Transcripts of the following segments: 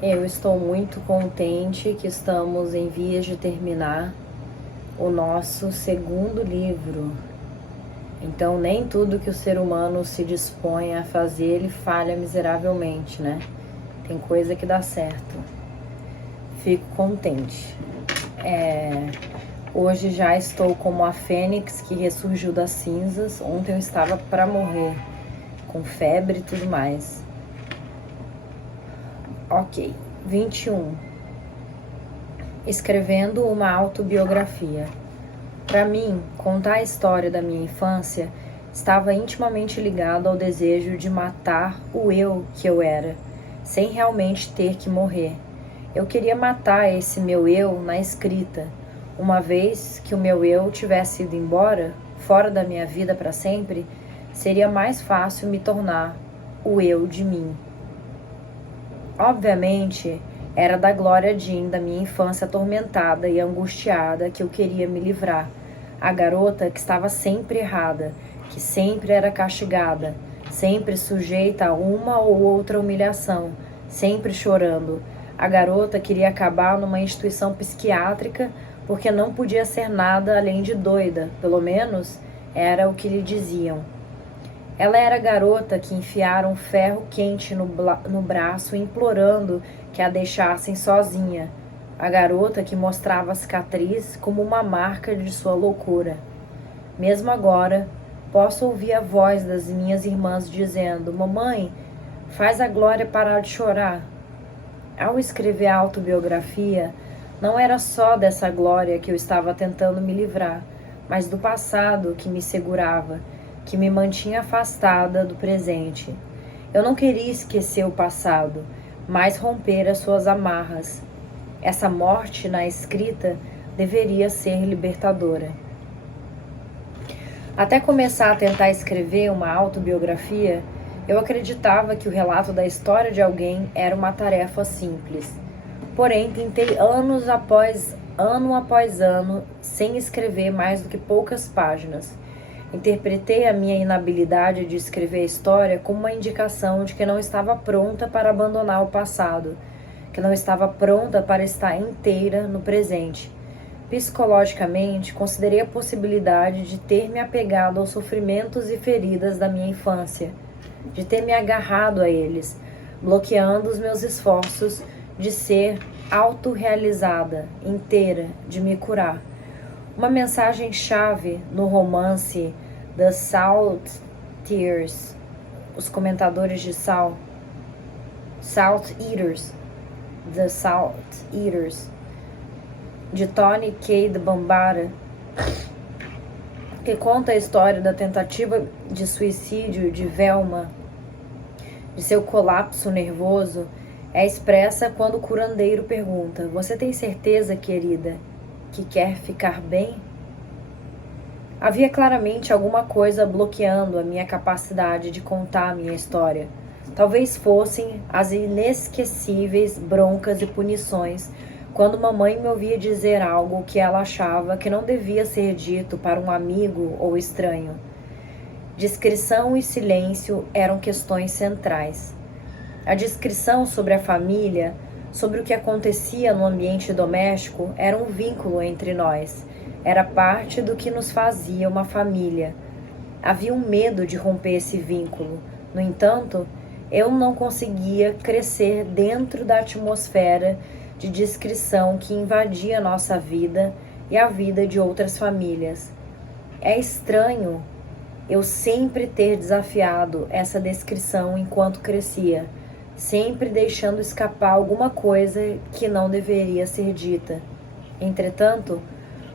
Eu estou muito contente que estamos em vias de terminar o nosso segundo livro. Então, nem tudo que o ser humano se dispõe a fazer, ele falha miseravelmente, né? Tem coisa que dá certo. Fico contente. Hoje já estou como a fênix que ressurgiu das cinzas. Ontem eu estava para morrer, com febre e tudo mais. Ok, 21. Escrevendo uma autobiografia. Para mim, contar a história da minha infância estava intimamente ligado ao desejo de matar o eu que eu era, sem realmente ter que morrer. Eu queria matar esse meu eu na escrita. Uma vez que o meu eu tivesse ido embora, fora da minha vida para sempre, seria mais fácil me tornar o eu de mim. Obviamente, era da Gloria Jean da minha infância atormentada e angustiada que eu queria me livrar. A garota que estava sempre errada, que sempre era castigada, sempre sujeita a uma ou outra humilhação, sempre chorando. A garota queria acabar numa instituição psiquiátrica porque não podia ser nada além de doida, pelo menos era o que lhe diziam. Ela era a garota que enfiaram ferro quente no braço, implorando que a deixassem sozinha. A garota que mostrava a cicatriz como uma marca de sua loucura. Mesmo agora, posso ouvir a voz das minhas irmãs dizendo: "Mamãe, faz a Glória parar de chorar." Ao escrever a autobiografia, não era só dessa Glória que eu estava tentando me livrar, mas do passado que me segurava, que me mantinha afastada do presente. Eu não queria esquecer o passado, mas romper as suas amarras. Essa morte na escrita deveria ser libertadora. Até começar a tentar escrever uma autobiografia, eu acreditava que o relato da história de alguém era uma tarefa simples. Porém, tentei ano após ano, sem escrever mais do que poucas páginas. Interpretei a minha inabilidade de escrever a história como uma indicação de que não estava pronta para abandonar o passado, que não estava pronta para estar inteira no presente. Psicologicamente, considerei a possibilidade de ter me apegado aos sofrimentos e feridas da minha infância, de ter me agarrado a eles, bloqueando os meus esforços de ser autorrealizada, inteira, de me curar. Uma mensagem-chave no romance The Salt Tears, os comentadores de sal, Salt Eaters, The Salt Eaters, de Tony K. de Bambara, que conta a história da tentativa de suicídio de Velma, de seu colapso nervoso, é expressa quando o curandeiro pergunta: "Você tem certeza, querida, que quer ficar bem?" Havia claramente alguma coisa bloqueando a minha capacidade de contar a minha história. Talvez fossem as inesquecíveis broncas e punições quando mamãe me ouvia dizer algo que ela achava que não devia ser dito para um amigo ou estranho. Discrição e silêncio eram questões centrais. A descrição sobre a família, sobre o que acontecia no ambiente doméstico, era um vínculo entre nós. Era parte do que nos fazia uma família. Havia um medo de romper esse vínculo. No entanto, eu não conseguia crescer dentro da atmosfera de descrição que invadia nossa vida e a vida de outras famílias. É estranho eu sempre ter desafiado essa descrição enquanto crescia, sempre deixando escapar alguma coisa que não deveria ser dita. Entretanto,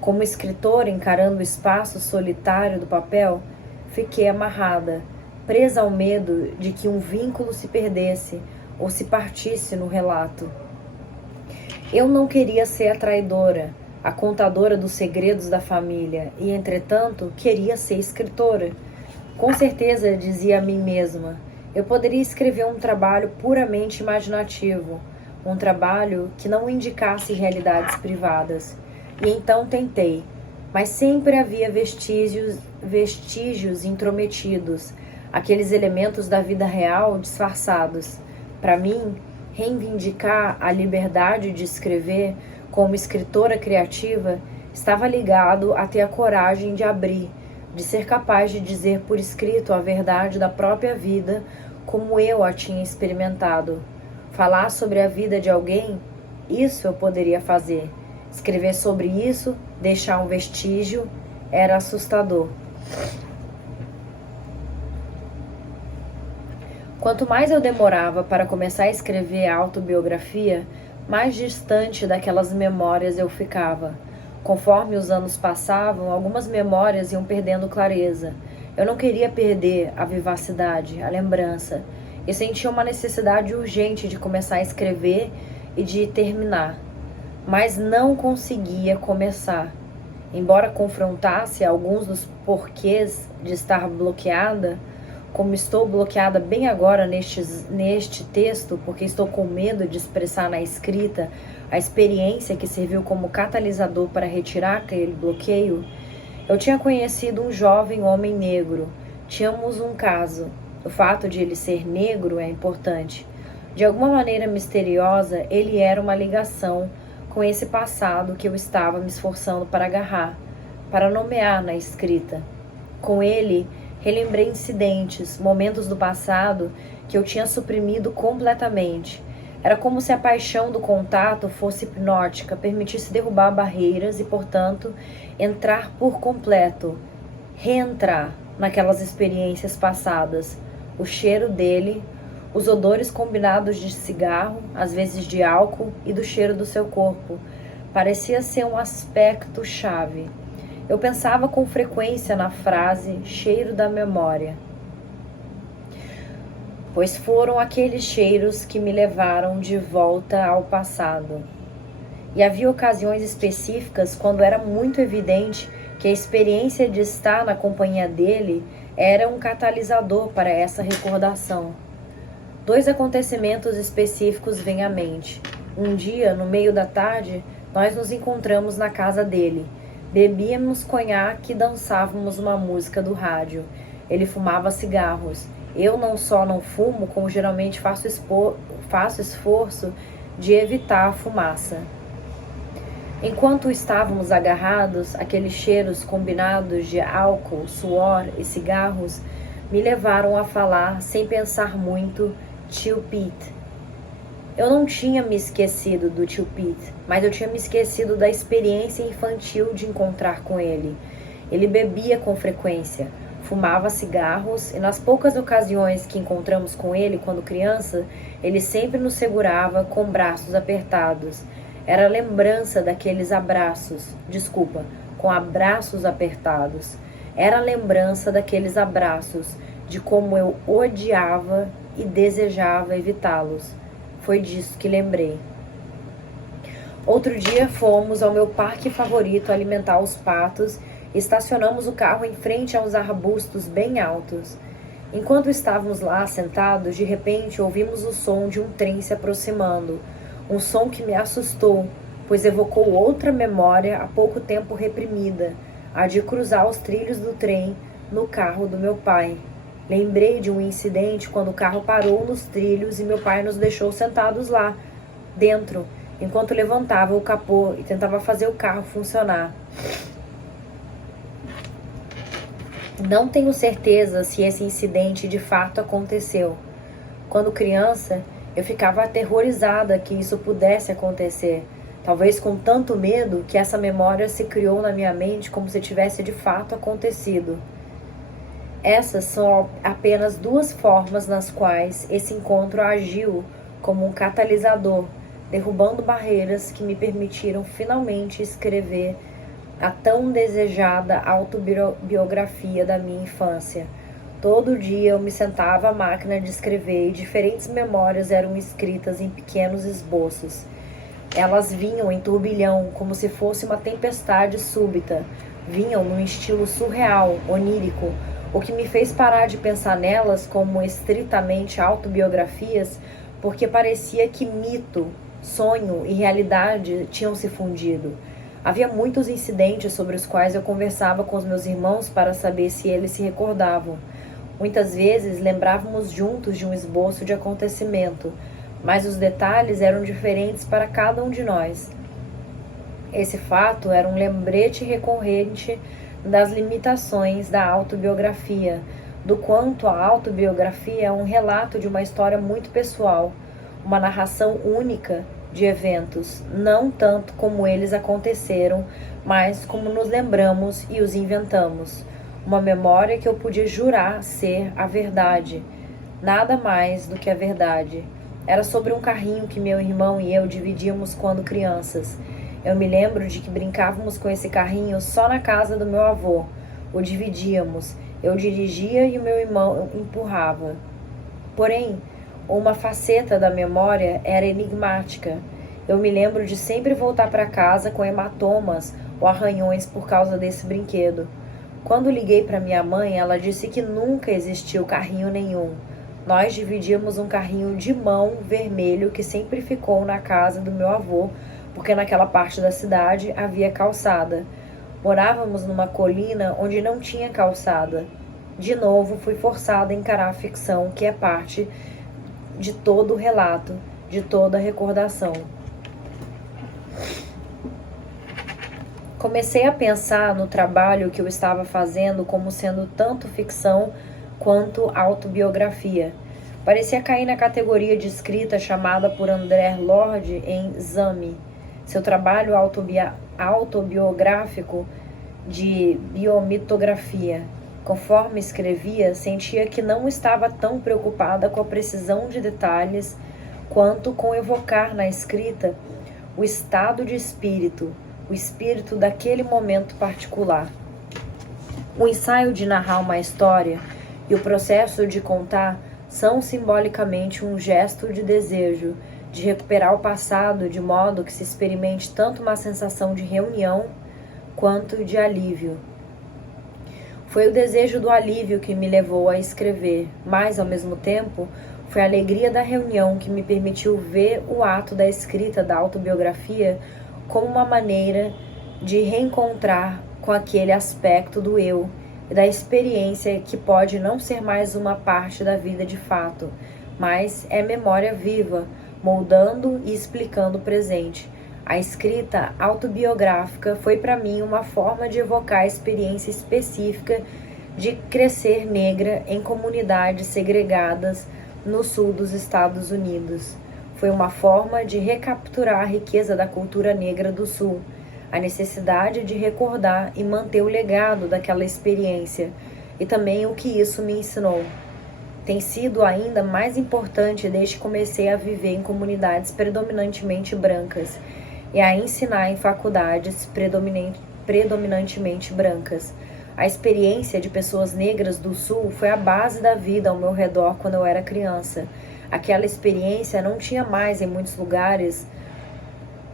como escritora encarando o espaço solitário do papel, fiquei amarrada, presa ao medo de que um vínculo se perdesse ou se partisse no relato. Eu não queria ser a traidora, a contadora dos segredos da família, e, entretanto, queria ser escritora. Com certeza, dizia a mim mesma, eu poderia escrever um trabalho puramente imaginativo, um trabalho que não indicasse realidades privadas. E então tentei, mas sempre havia vestígios intrometidos, aqueles elementos da vida real disfarçados. Para mim, reivindicar a liberdade de escrever como escritora criativa estava ligado a ter a coragem de abrir, de ser capaz de dizer por escrito a verdade da própria vida como eu a tinha experimentado. Falar sobre a vida de alguém, isso eu poderia fazer. Escrever sobre isso, deixar um vestígio, era assustador. Quanto mais eu demorava para começar a escrever a autobiografia, mais distante daquelas memórias eu ficava. Conforme os anos passavam, algumas memórias iam perdendo clareza. Eu não queria perder a vivacidade, a lembrança. Eu sentia uma necessidade urgente de começar a escrever e de terminar, mas não conseguia começar. Embora confrontasse alguns dos porquês de estar bloqueada, como estou bloqueada bem agora neste texto, porque estou com medo de expressar na escrita a experiência que serviu como catalisador para retirar aquele bloqueio, eu tinha conhecido um jovem homem negro. Tínhamos um caso. O fato de ele ser negro é importante. De alguma maneira misteriosa, ele era uma ligação com esse passado que eu estava me esforçando para agarrar, para nomear na escrita. Com ele, relembrei incidentes, momentos do passado que eu tinha suprimido completamente. Era como se a paixão do contato fosse hipnótica, permitisse derrubar barreiras e, portanto, entrar por completo, reentrar naquelas experiências passadas. O cheiro dele, os odores combinados de cigarro, às vezes de álcool, e do cheiro do seu corpo, parecia ser um aspecto chave. Eu pensava com frequência na frase cheiro da memória, pois foram aqueles cheiros que me levaram de volta ao passado. E havia ocasiões específicas quando era muito evidente que a experiência de estar na companhia dele era um catalisador para essa recordação. 2 acontecimentos específicos vêm à mente. Um dia, no meio da tarde, nós nos encontramos na casa dele. Bebíamos conhaque e dançávamos uma música do rádio. Ele fumava cigarros. Eu não só não fumo, como geralmente faço esforço de evitar a fumaça. Enquanto estávamos agarrados, aqueles cheiros combinados de álcool, suor e cigarros me levaram a falar, sem pensar muito, tio Pete. Eu não tinha me esquecido do tio Pete, mas eu tinha me esquecido da experiência infantil de encontrar com ele. Ele bebia com frequência, fumava cigarros e nas poucas ocasiões que encontramos com ele quando criança, ele sempre nos segurava com braços apertados. Era a lembrança daqueles abraços, com abraços apertados. Era a lembrança daqueles abraços, de como eu odiava e desejava evitá-los. Foi disso que lembrei. Outro dia fomos ao meu parque favorito alimentar os patos e estacionamos o carro em frente a uns arbustos bem altos. Enquanto estávamos lá sentados, de repente ouvimos o som de um trem se aproximando. Um som que me assustou, pois evocou outra memória há pouco tempo reprimida, a de cruzar os trilhos do trem no carro do meu pai. Lembrei de um incidente quando o carro parou nos trilhos e meu pai nos deixou sentados lá, dentro, enquanto levantava o capô e tentava fazer o carro funcionar. Não tenho certeza se esse incidente de fato aconteceu. Quando criança, eu ficava aterrorizada que isso pudesse acontecer, talvez com tanto medo que essa memória se criou na minha mente como se tivesse de fato acontecido. Essas são apenas 2 formas nas quais esse encontro agiu como um catalisador, derrubando barreiras que me permitiram finalmente escrever a tão desejada autobiografia da minha infância. Todo dia eu me sentava à máquina de escrever e diferentes memórias eram escritas em pequenos esboços. Elas vinham em turbilhão, como se fosse uma tempestade súbita. Vinham num estilo surreal, onírico, o que me fez parar de pensar nelas como estritamente autobiografias, porque parecia que mito, sonho e realidade tinham se fundido. Havia muitos incidentes sobre os quais eu conversava com os meus irmãos para saber se eles se recordavam. Muitas vezes lembrávamos juntos de um esboço de acontecimento, mas os detalhes eram diferentes para cada um de nós. Esse fato era um lembrete recorrente das limitações da autobiografia, do quanto a autobiografia é um relato de uma história muito pessoal, uma narração única de eventos, não tanto como eles aconteceram, mas como nos lembramos e os inventamos. Uma memória que eu podia jurar ser a verdade, nada mais do que a verdade. Era sobre um carrinho que meu irmão e eu dividíamos quando crianças. Eu me lembro de que brincávamos com esse carrinho só na casa do meu avô. O dividíamos. Eu dirigia e o meu irmão empurrava. Porém, uma faceta da memória era enigmática. Eu me lembro de sempre voltar para casa com hematomas ou arranhões por causa desse brinquedo. Quando liguei para minha mãe, ela disse que nunca existiu carrinho nenhum. Nós dividíamos um carrinho de mão vermelho que sempre ficou na casa do meu avô, porque naquela parte da cidade havia calçada. Morávamos numa colina onde não tinha calçada. De novo, fui forçada a encarar a ficção, que é parte de todo o relato, de toda a recordação. Comecei a pensar no trabalho que eu estava fazendo como sendo tanto ficção quanto autobiografia. Parecia cair na categoria de escrita chamada por André Lorde em Exame, seu trabalho autobiográfico de biomitografia. Conforme escrevia, sentia que não estava tão preocupada com a precisão de detalhes quanto com evocar na escrita o estado de espírito, o espírito daquele momento particular. O ensaio de narrar uma história e o processo de contar são simbolicamente um gesto de desejo, de recuperar o passado de modo que se experimente tanto uma sensação de reunião quanto de alívio. Foi o desejo do alívio que me levou a escrever, mas, ao mesmo tempo, foi a alegria da reunião que me permitiu ver o ato da escrita da autobiografia como uma maneira de reencontrar com aquele aspecto do eu e da experiência que pode não ser mais uma parte da vida de fato, mas é memória viva, moldando e explicando o presente. A escrita autobiográfica foi para mim uma forma de evocar a experiência específica de crescer negra em comunidades segregadas no sul dos Estados Unidos. Foi uma forma de recapturar a riqueza da cultura negra do sul, a necessidade de recordar e manter o legado daquela experiência e também o que isso me ensinou. Tem sido ainda mais importante desde que comecei a viver em comunidades predominantemente brancas e a ensinar em faculdades predominantemente brancas. A experiência de pessoas negras do Sul foi a base da vida ao meu redor quando eu era criança. Aquela experiência não tinha mais em muitos lugares,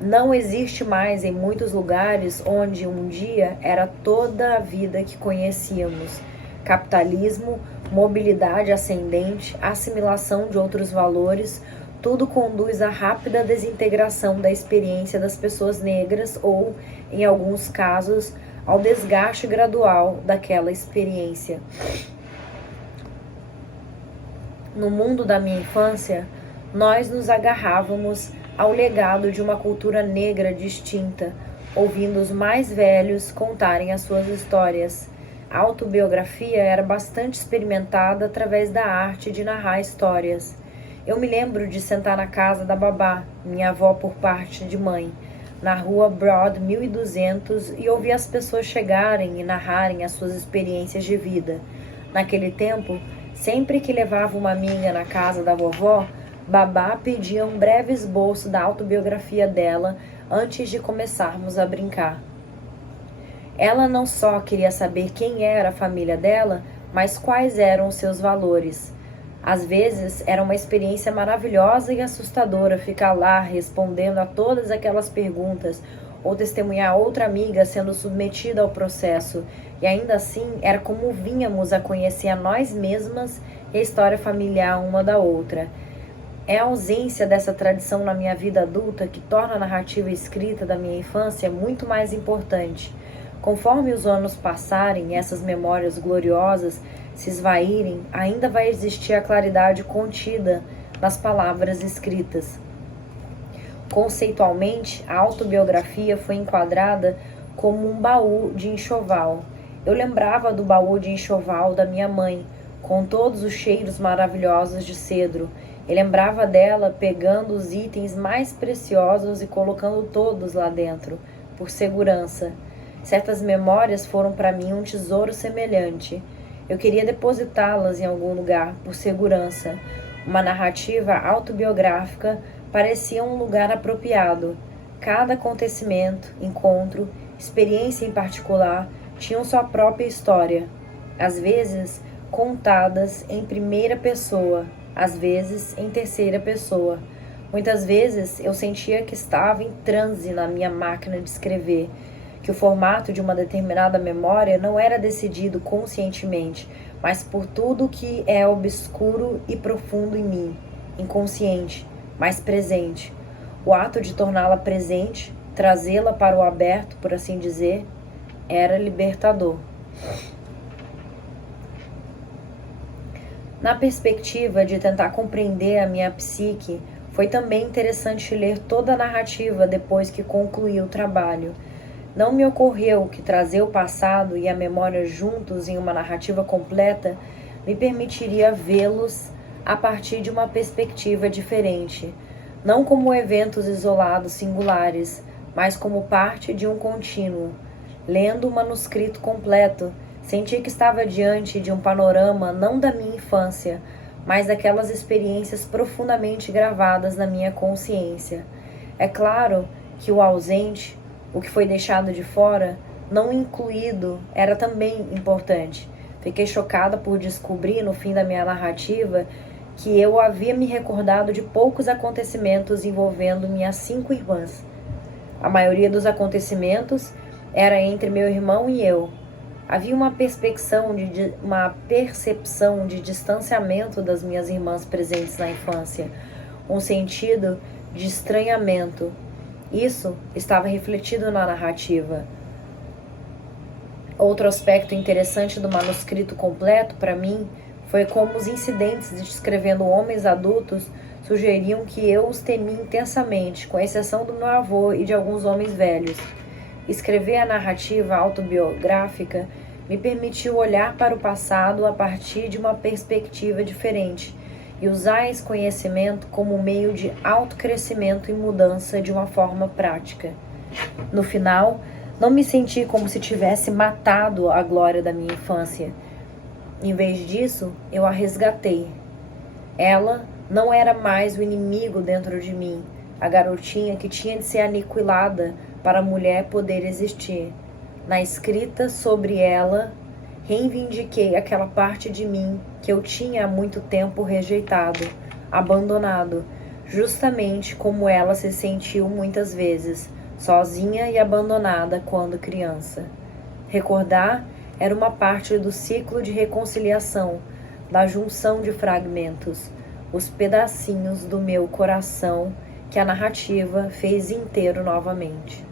não existe mais em muitos lugares onde um dia era toda a vida que conhecíamos. Capitalismo, mobilidade ascendente, assimilação de outros valores, tudo conduz à rápida desintegração da experiência das pessoas negras ou, em alguns casos, ao desgaste gradual daquela experiência. No mundo da minha infância, nós nos agarrávamos ao legado de uma cultura negra distinta, ouvindo os mais velhos contarem as suas histórias. A autobiografia era bastante experimentada através da arte de narrar histórias. Eu me lembro de sentar na casa da babá, minha avó por parte de mãe, na rua Broad 1200 e ouvir as pessoas chegarem e narrarem as suas experiências de vida. Naquele tempo, sempre que levava uma amiga na casa da vovó, babá pedia um breve esboço da autobiografia dela antes de começarmos a brincar. Ela não só queria saber quem era a família dela, mas quais eram os seus valores. Às vezes, era uma experiência maravilhosa e assustadora ficar lá respondendo a todas aquelas perguntas ou testemunhar outra amiga sendo submetida ao processo. E ainda assim, era como vínhamos a conhecer a nós mesmas e a história familiar uma da outra. É a ausência dessa tradição na minha vida adulta que torna a narrativa escrita da minha infância muito mais importante. Conforme os anos passarem e essas memórias gloriosas se esvaírem, ainda vai existir a claridade contida nas palavras escritas. Conceitualmente, a autobiografia foi enquadrada como um baú de enxoval. Eu lembrava do baú de enxoval da minha mãe, com todos os cheiros maravilhosos de cedro. Eu lembrava dela pegando os itens mais preciosos e colocando todos lá dentro, por segurança. Certas memórias foram para mim um tesouro semelhante. Eu queria depositá-las em algum lugar, por segurança. Uma narrativa autobiográfica parecia um lugar apropriado. Cada acontecimento, encontro, experiência em particular tinham sua própria história, às vezes contadas em primeira pessoa, às vezes em terceira pessoa. Muitas vezes eu sentia que estava em transe na minha máquina de escrever, que o formato de uma determinada memória não era decidido conscientemente, mas por tudo que é obscuro e profundo em mim, inconsciente, mas presente. O ato de torná-la presente, trazê-la para o aberto, por assim dizer, era libertador. Na perspectiva de tentar compreender a minha psique, foi também interessante ler toda a narrativa depois que concluí o trabalho. Não me ocorreu que trazer o passado e a memória juntos em uma narrativa completa me permitiria vê-los a partir de uma perspectiva diferente, não como eventos isolados singulares, mas como parte de um contínuo. Lendo o manuscrito completo, senti que estava diante de um panorama não da minha infância, mas daquelas experiências profundamente gravadas na minha consciência. É claro que o ausente, o que foi deixado de fora, não incluído, era também importante. Fiquei chocada por descobrir, no fim da minha narrativa, que eu havia me recordado de poucos acontecimentos envolvendo minhas 5 irmãs. A maioria dos acontecimentos era entre meu irmão e eu. Havia uma percepção de distanciamento das minhas irmãs presentes na infância, um sentido de estranhamento. Isso estava refletido na narrativa. Outro aspecto interessante do manuscrito completo, para mim, foi como os incidentes descrevendo homens adultos sugeriam que eu os temi intensamente, com exceção do meu avô e de alguns homens velhos. Escrever a narrativa autobiográfica me permitiu olhar para o passado a partir de uma perspectiva diferente e usar esse conhecimento como meio de autocrescimento e mudança de uma forma prática. No final, não me senti como se tivesse matado a glória da minha infância. Em vez disso, eu a resgatei. Ela não era mais o inimigo dentro de mim, a garotinha que tinha de ser aniquilada para a mulher poder existir. Na escrita sobre ela, reivindiquei aquela parte de mim que eu tinha há muito tempo rejeitado, abandonado, justamente como ela se sentiu muitas vezes, sozinha e abandonada quando criança. Recordar era uma parte do ciclo de reconciliação, da junção de fragmentos, os pedacinhos do meu coração que a narrativa fez inteiro novamente.